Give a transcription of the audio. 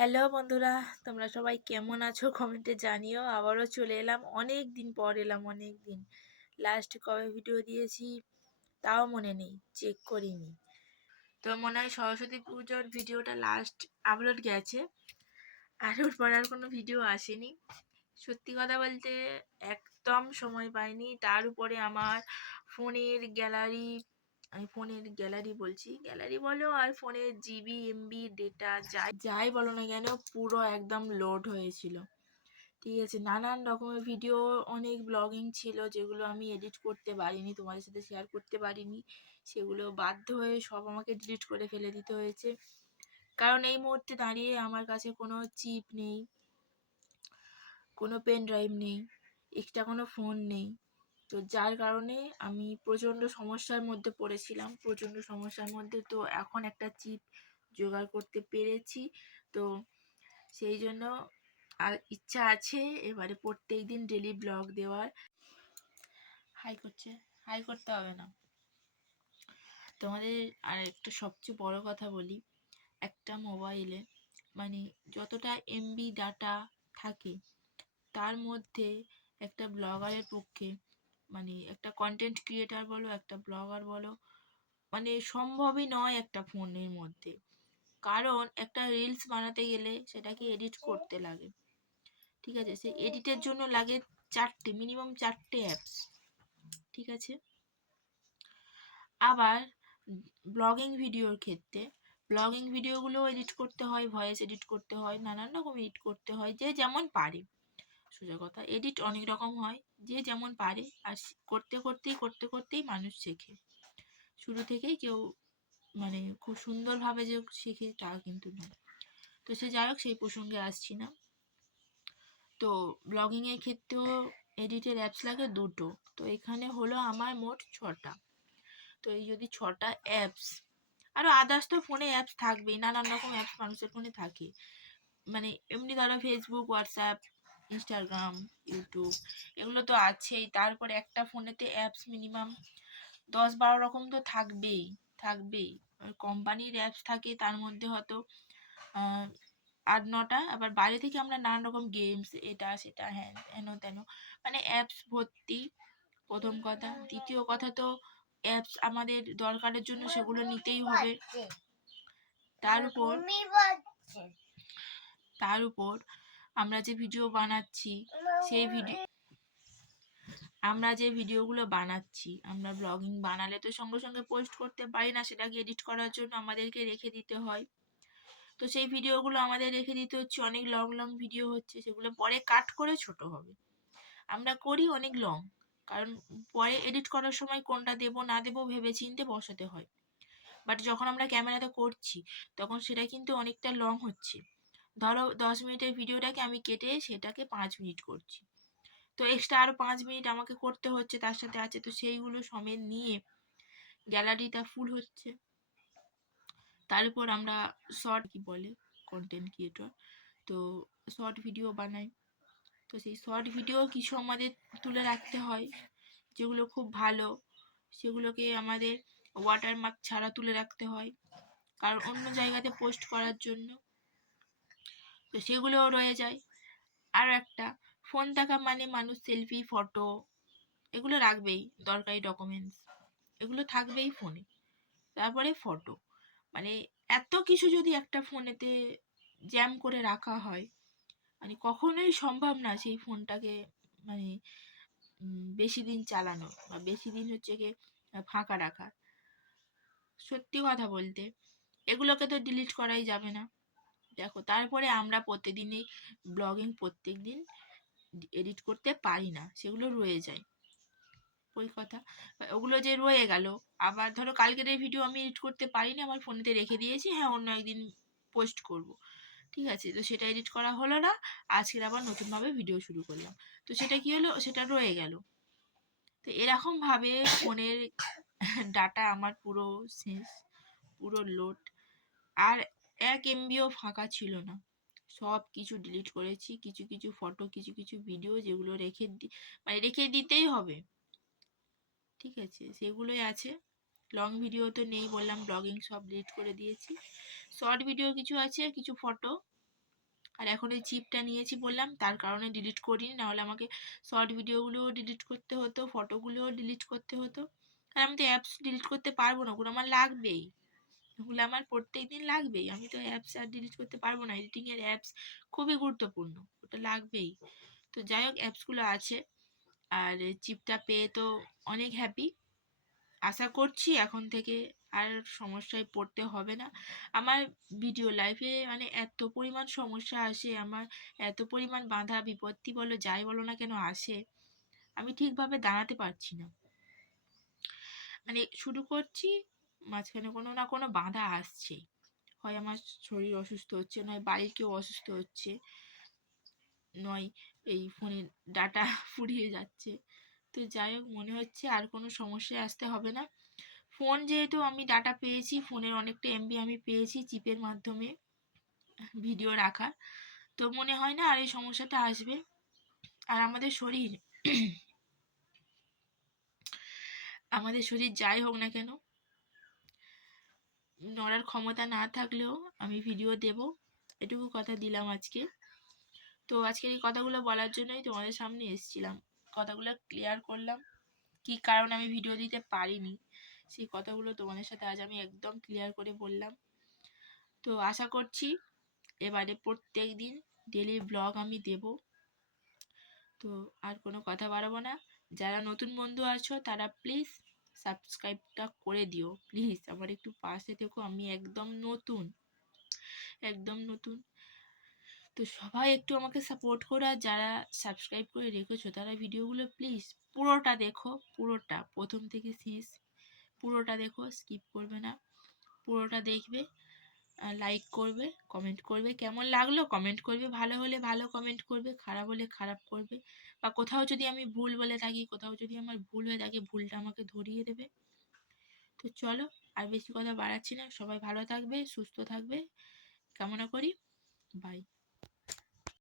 Hello বন্ধুরা, তোমরা সবাই কেমন আছো কমেন্টে জানিও। আবারও চলে এলাম, অনেক দিন পর এলাম, অনেক দিন। লাস্ট কবে ভিডিও দিয়েছি তাও মনে নেই, চেক করিনি। তো মনে হয় সরস্বতী পুজোর ভিডিওটা লাস্ট আপলোড গেছে, আর ওর পর আর কোনো ভিডিও আসেনি। সত্যি কথা বলতে একদম সময় পাইনি। তার উপরে আমার ফোনের গ্যালারি বলছি, গ্যালারি বলো আর ফোনের জিবি এমবি ডেটা যাই যাই বলো না কেন, পুরো একদম লোড হয়েছিল। ঠিক আছে, নানান রকমের ভিডিও, অনেক ব্লগিং ছিল যেগুলো আমি এডিট করতে পারিনি, তোমাদের সাথে শেয়ার করতে পারিনি। সেগুলো বাধ্য হয়ে সব আমাকে ডিলিট করে ফেলে দিতে হয়েছে, কারণ এই মুহূর্তে দাঁড়িয়ে আমার কাছে কোনো চিপ নেই, কোনো পেন ড্রাইভ নেই, এক্সট্রা কোনো ফোন নেই। তো যার কারণে আমি প্রচণ্ড সমস্যার মধ্যে পড়েছিলাম, প্রচণ্ড সমস্যার মধ্যে। তো এখন একটা চিপ জোগাড় করতে পেরেছি। তো সেই জন্য আর ইচ্ছা আছে এবারে প্রত্যেক দিন ডেলি ব্লগ দেওয়ার। হাই করছে, হাই করতে হবে না তোমাদের। আর একটা সবচেয়ে বড় কথা বলি, একটা মোবাইলে মানে যতটা এমবি ডাটা থাকে তার মধ্যে একটা ব্লগারের পক্ষে, মানে একটা কন্টেন্ট ক্রিয়েটার বলো, একটা ব্লগার বলো, মানে সম্ভবই নয় একটা ফোনের মধ্যে। কারণ একটা রিলস বানাতে গেলে সেটাকে এডিট করতে লাগে। ঠিক আছে, সেই এডিটের জন্য লাগে মিনিমাম চারটে অ্যাপস। ঠিক আছে, আবার ব্লগিং ভিডিওর ক্ষেত্রে ব্লগিং ভিডিওগুলো এডিট করতে হয়, ভয়েস এডিট করতে হয়, নানান রকম এডিট করতে হয়, যে যেমন পারে। সোজা কথা, এডিট অনেক রকম হয়, যে যেমন পারে। আর করতে করতেই মানুষ শেখে। শুরু থেকেই কেউ মানে খুব সুন্দরভাবে যে শেখে তা কিন্তু নয়। তো সে যাই হোক, সেই প্রসঙ্গে আসছি না। তো ব্লগিংয়ের ক্ষেত্রেও এডিটের অ্যাপস লাগে দুটো। তো এখানে হলো আমার মোট 6টা। তো এই যদি 6টা অ্যাপস, আরও আদার্স তো ফোনে অ্যাপস থাকবেই, নানান রকম অ্যাপস মানুষের ফোনে থাকে। মানে এমনি ধরো ফেসবুক, হোয়াটসঅ্যাপ, ইনস্টাগ্রাম, ইউটিউব, এগুলো তো আছেই। তারপরে একটা ফোনেতে অ্যাপস মিনিমাম 10-12 রকম তো থাকবেই। কোম্পানির অ্যাপস থাকে, তার মধ্যে হয়তো 8-9টা। আবার বাইরে থেকে আমরা নানান রকম গেমস, এটা সেটা হ্যান হেন তেন, মানে অ্যাপস ভর্তি। প্রথম কথা। দ্বিতীয় কথা, তো অ্যাপস আমাদের দরকারের জন্য সেগুলো নিতেই হবে। তার উপর আমরা যে ভিডিও বানাচ্ছি, সেই ভিডিওগুলো বানাচ্ছি, আমরা ব্লগিং বানালে তো সঙ্গে সঙ্গে পোস্ট করতে পারি না, সেটাকে এডিট করার জন্য আমাদেরকে রেখে দিতে হয়। তো সেই ভিডিওগুলো আমাদের রেখে দিতে হচ্ছে, অনেক লং লং ভিডিও হচ্ছে, সেগুলো পরে কাট করে ছোট হবে। আমরা করি অনেক লং, কারণ পরে এডিট করার সময় কোনটা দেবো না দেবো ভেবে চিন্তে বসাতে হয়। বাট যখন আমরা ক্যামেরাতে করছি তখন সেটা কিন্তু অনেকটা লং হচ্ছে। ধরো 10 মিনিটের ভিডিওটাকে আমি কেটে সেটাকে 5 মিনিট করছি, তো এক্সট্রা আরও 5 মিনিট আমাকে করতে হচ্ছে, তার সাথে আছে। তো সেইগুলো সমেত নিয়ে গ্যালারিটা ফুল হচ্ছে। তার উপর আমরা শর্ট কি বলে কন্টেন্ট ক্রিয়েটর, তো শর্ট ভিডিও বানাই। তো সেই শর্ট ভিডিও কিছু আমাদের তুলে রাখতে হয়, যেগুলো খুব ভালো, সেগুলোকে আমাদের ওয়াটারমার্ক ছাড়া তুলে রাখতে হয়, কারণ অন্য জায়গাতে পোস্ট করার জন্য। তো সেগুলোও রয়ে যায়। আর একটা, ফোন থাকা মানে মানুষ সেলফি, ফটো এগুলো রাখবেই, দরকারি ডকুমেন্টস এগুলো থাকবেই ফোনে। তারপরে ফটো, মানে এত কিছু যদি একটা ফোনেতে জ্যাম করে রাখা হয়, মানে কখনোই সম্ভব না সেই ফোনটাকে মানে বেশি দিন চালানো, বা বেশি দিন হচ্ছে গিয়ে ফাঁকা রাখা। সত্যি কথা বলতে এগুলোকে তো ডিলিট করাই যাবে না। দেখো, তারপরে আমরা প্রত্যেকদিনই ব্লগিং প্রত্যেক দিন এডিট করতে পারি না, সেগুলো রয়ে যায়। ওই কথা, ওগুলো যে রয়ে গেল, আবার ধরো কালকের এই ভিডিও আমি এডিট করতে পারিনি, আমার ফোনেতে রেখে দিয়েছি, হ্যাঁ অন্য একদিন পোস্ট করব, ঠিক আছে, তো সেটা এডিট করা হলো না। আজকের আবার নতুনভাবে ভিডিও শুরু করলাম, তো সেটা কি হলো, সেটা রয়ে গেল। তো এরকম ভাবে ফোনের ডাটা আমার পুরো শেষ, পুরো লোড। আর 1 এমবিও ফাঁকা ছিল না, সব কিছু ডিলিট করেছি। কিছু কিছু ফটো, কিছু কিছু ভিডিও যেগুলো মানে রেখে দিতেই হবে, ঠিক আছে, সেগুলোই আছে। লং ভিডিও তো নেই, বললাম ব্লগিং সব ডিলিট করে দিয়েছি। শর্ট ভিডিও কিছু আছে, কিছু ফটো, আর এখন এই চিপটা নিয়েছি বললাম, তার কারণে ডিলিট করিনি, নাহলে আমাকে শর্ট ভিডিওগুলোও ডিলিট করতে হতো, ফটোগুলোও ডিলিট করতে হতো। আর আমি তো অ্যাপস ডিলিট করতে পারবো না, ওগুলো আমার লাগবেই, ওগুলো আমার প্রত্যেক দিন লাগবেই। আমি তো অ্যাপস আর ডিলিট করতে পারবো না, এডিটিংয়ের অ্যাপস খুবই গুরুত্বপূর্ণ, ওটা লাগবেই। তো যাই হোক, অ্যাপসগুলো আছে। আর চিপটা পেয়ে তো অনেক হ্যাপি। আশা করছি এখন থেকে আর সমস্যায় পড়তে হবে না। আমার ভিডিও লাইফে মানে এত পরিমাণ সমস্যা আসে, আমার এত পরিমাণ বাধা বিপত্তি বলো যাই বলো না কেন আসে, আমি ঠিকভাবে দাঁড়াতে পারছি না। মানে শুরু করছি, মাঝখানে কোনো না কোনো বাধা আসছেই। হয় আমার শরীর অসুস্থ হচ্ছে, নয় বাড়ির কেউ অসুস্থ হচ্ছে, নয় এই ফোনের ডাটা ফুরিয়ে যাচ্ছে। তো যাই হোক, মনে হচ্ছে আর কোনো সমস্যায় আসতে হবে না। ফোন যেহেতু আমি ডাটা পেয়েছি, ফোনের অনেকটা এমবি আমি পেয়েছি চিপের মাধ্যমে ভিডিও রাখার, তো মনে হয় না আর এই সমস্যাটা আসবে। আর আমাদের শরীর যাই হোক না কেন, নড়ার ক্ষমতা না থাকলেও আমি ভিডিও দেব, এটুকু কথা দিলাম আজকে। তো আজকের এই কথাগুলো বলার জন্যই তোমাদের সামনে এসেছিলাম, কথাগুলো ক্লিয়ার করলাম, কি কারণে আমি ভিডিও দিতে পারিনি সেই কথাগুলো তোমাদের সাথে আজ আমি একদম ক্লিয়ার করে বললাম। তো আশা করছি এবারে প্রত্যেক দিন ডেলি ব্লগ আমি দেব। তো আর কোনো কথা বাড়াবো না। যারা নতুন বন্ধু আছো তারা প্লিজ সাবস্ক্রাইবটা করে দিও, প্লিজ আমার একটু পাশে থেকো, আমি একদম নতুন, একদম নতুন। তো সবাই একটু আমাকে সাপোর্ট করো, আর যারা সাবস্ক্রাইব করে রেখেছো তারা ভিডিওগুলো প্লিজ পুরোটা দেখো, পুরোটা প্রথম থেকে শেষ পুরোটা দেখো, স্কিপ করবে না, পুরোটা দেখবে, লাইক করবে, কমেন্ট করবে, কেমন লাগলো কমেন্ট করবে, ভালো হলে ভালো কমেন্ট করবে, খারাপ হলে খারাপ করবে, বা কোথাও যদি আমি ভুল বলে থাকি, কোথাও যদি আমার ভুল হয়ে থাকে, ভুলটা আমাকে ধরিয়ে দেবে। তো চলো, আর বেশি কথা বাড়াচ্ছি না, সবাই ভালো থাকবে, সুস্থ থাকবে কামনা করি। বাই।